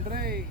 Andre.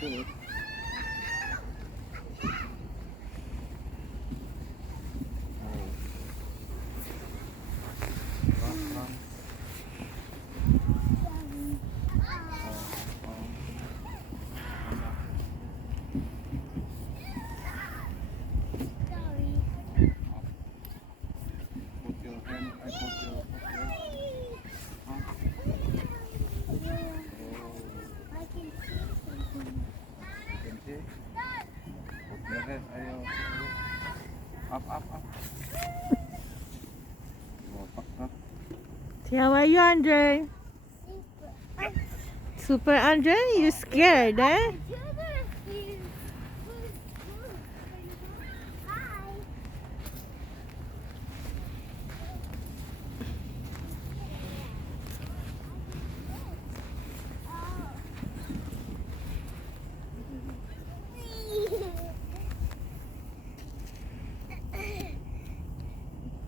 Good. Up. How are you, Andre? Super Andre? You scared, eh?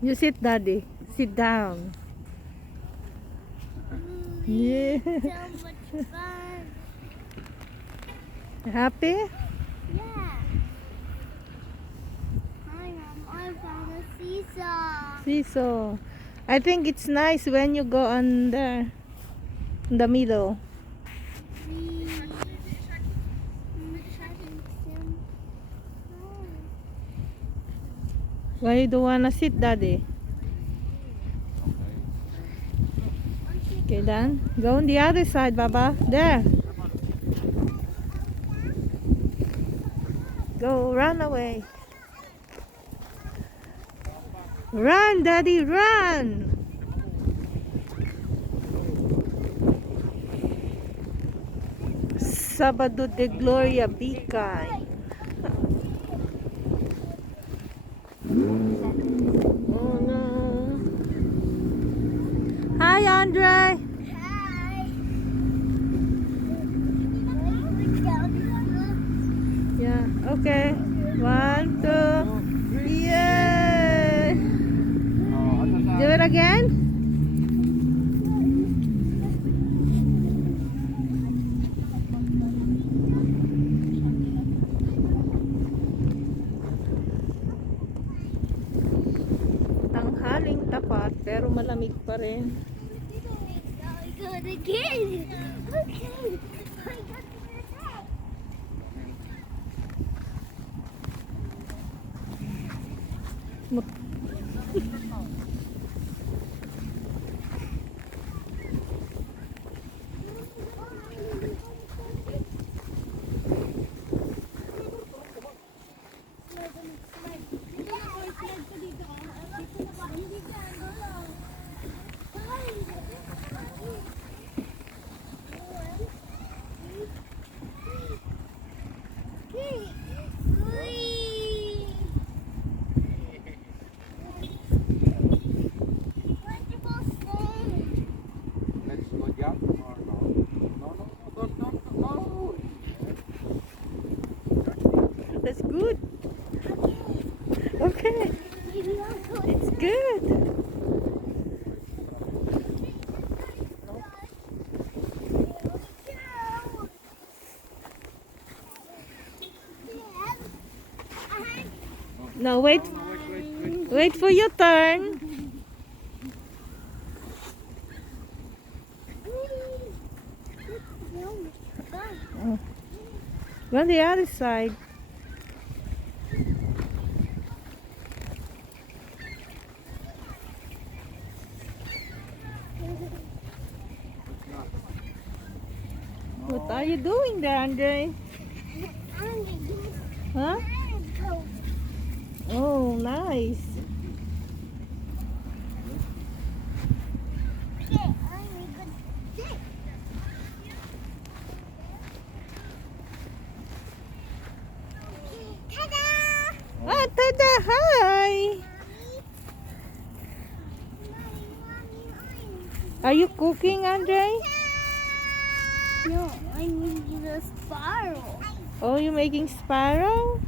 You sit, Daddy. Sit down. Yeah. So much fun. Happy? Yeah. Hi, Mom. I found a seesaw. Seesaw. I think it's nice when you go on there, in the middle. Why you don't wanna sit, Daddy? Okay, then go on the other side, Baba. There. Go, run away. Run, Daddy, run. Sábado de Gloria, be kind. Oh no. Hi, Andre. Hi. Yeah, okay. 1, 2. Yay! Do it again. Tanghaling tapat pero malamig pa rin. I got again. Okay. I got it again. No, wait. Wait for your turn. Go the other side. What are you doing there, Andre? Huh? Oh, nice. Ah, tada! Hi! Are you cooking, Andre? No, I'm making a spiral. Oh, you're making sparrow?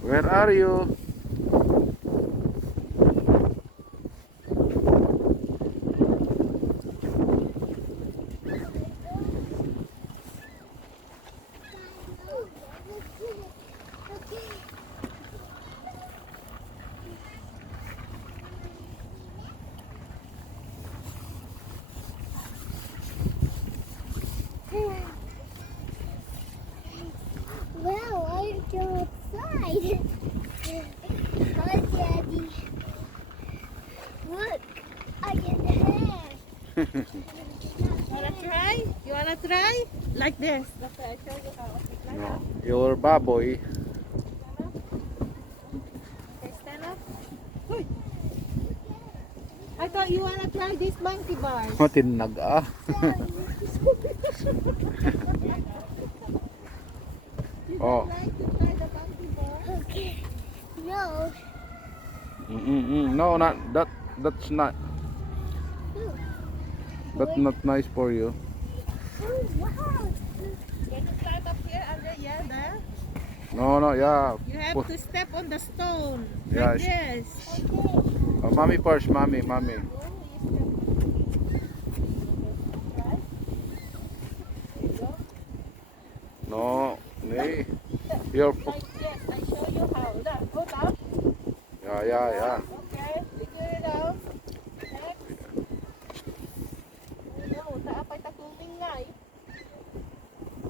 Where are you? Well, I go outside. Hi, Daddy. Look, I get hair. Wanna try? You wanna try? Like this. That's what I showed you how. Like No, your baboy. Okay, stand up. Uy. I thought you wanna try this monkey bars. Matinag ah. You Oh. don't like to try the monkey bars? Okay. No. No, not that. That's not. That's not nice for you. Oh, wow. Can you climb up here, Andre? Yeah, there. No, yeah. You have to step on the stone. Yeah, Like this. Oh, mommy first, mommy. Oh, you step. Right? There you go. No, nee. Your Like this. I show you how. Look, go down. yeah. Okay, figure it out. Next. No, taapay takuling nga eh.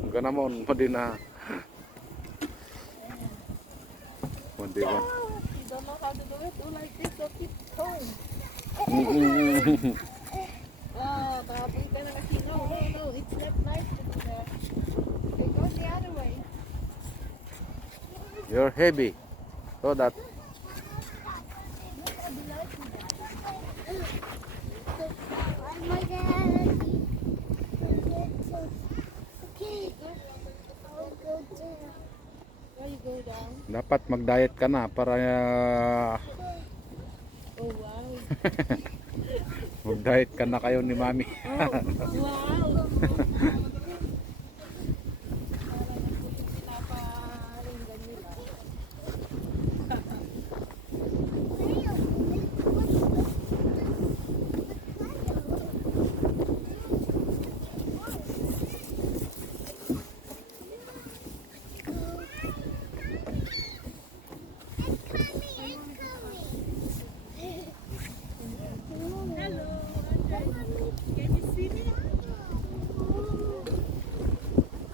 Ganamon, pwede na. Pwede ba? You don't know how to do it? Do like this, so keep going. Oh, baboy ka na kasi. No, it's not nice to do that. Okay, go the other way. You're heavy. So that. Oh my God. Okay. I'll go down. Where you go down? Dapat mag-diet ka na para Oh, wow. mag-diet ka na kayo ni mami. Oh, wow. Hello, Andre. Can you see me?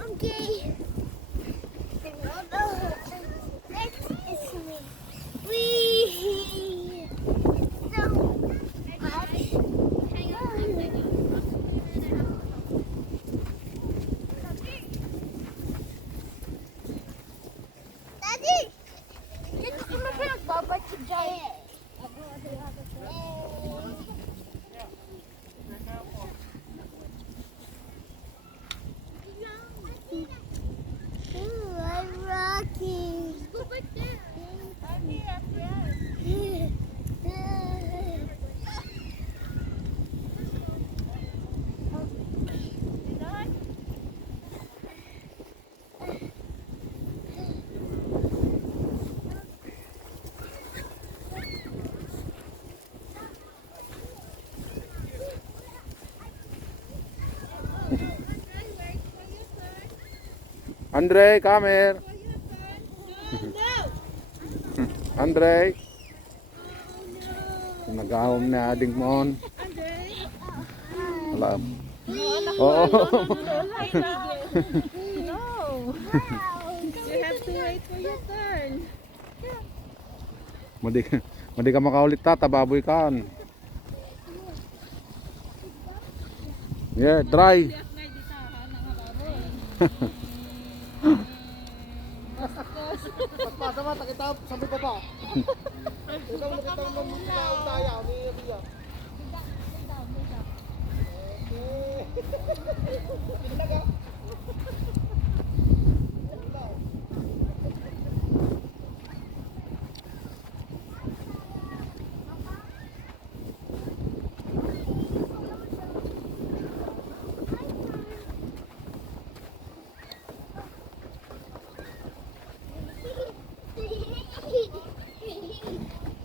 Okay. Next is me. Wee. So much. Hang on. Daddy! Dito ka na pinagbabad si Jai. Ooh, I'm rocking. Go back there. I'm here, Andre, come here. Andre. Nag-ahom na ading mon. Alam. Oo. No. You have to wait for your turn. Madi ka makaulit tata, baboy kan. Yeah, dry.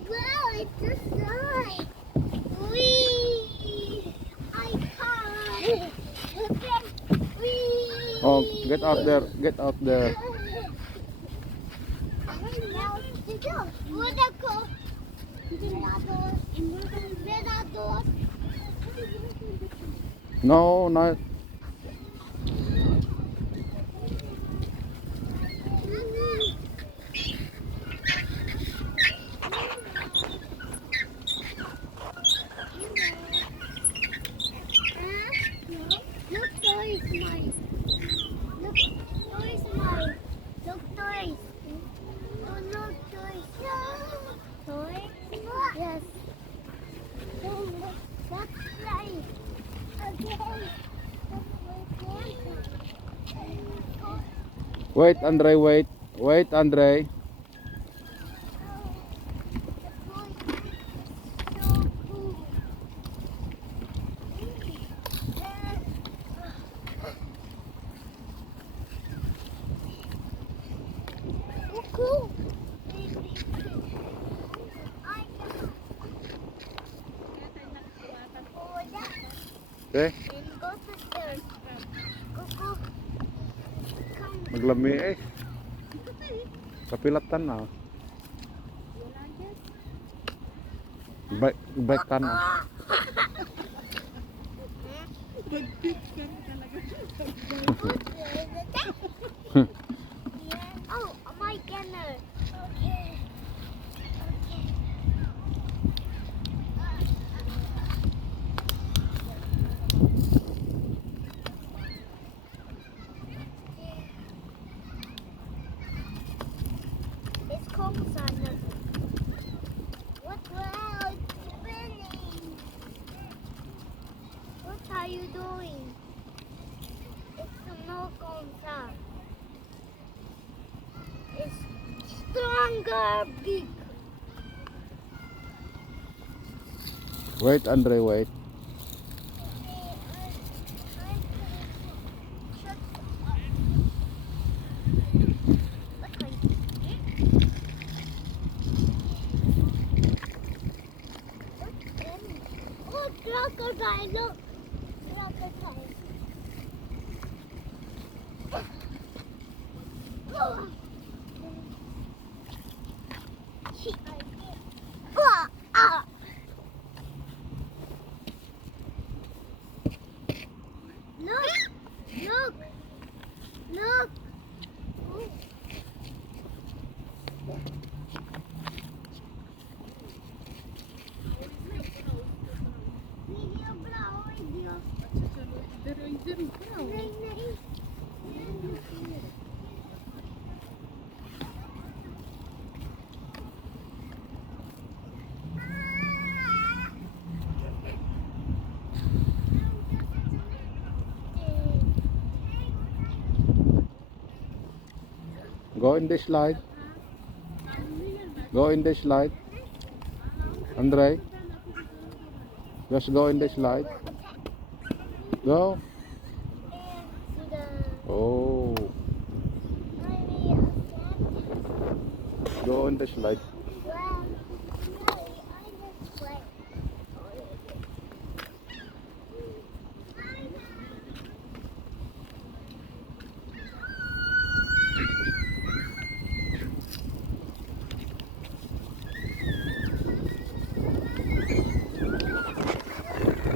Wow, it's the sun. Wee! I can't. Wee! Oh, get out there. Get out there. Now, wanna go? Venador. No, not. Look, toys, mine. Look, toys, mine. Look, toys. Oh, look, toys. Toys? Yes. Oh, look, that's right. Again. Wait, Andre, wait. Wait, Andre. Cool. Okay, Go to stairs. Go. Come. maglami eh. Kapilatan na. Bike ka na. Oh, my goodness. Okay. It's cold, Simon. What the hell is spinning? What are you doing? It's no concern. It's stronger, big. Wait, Andre, wait. Oh, crocodile, look. Crocodile. Ah! Look! Look! Video bravo, video. नहीं नहीं Go in the slide. Go in the slide. Andre. Just go in the slide. Go. Oh. Go in the slide.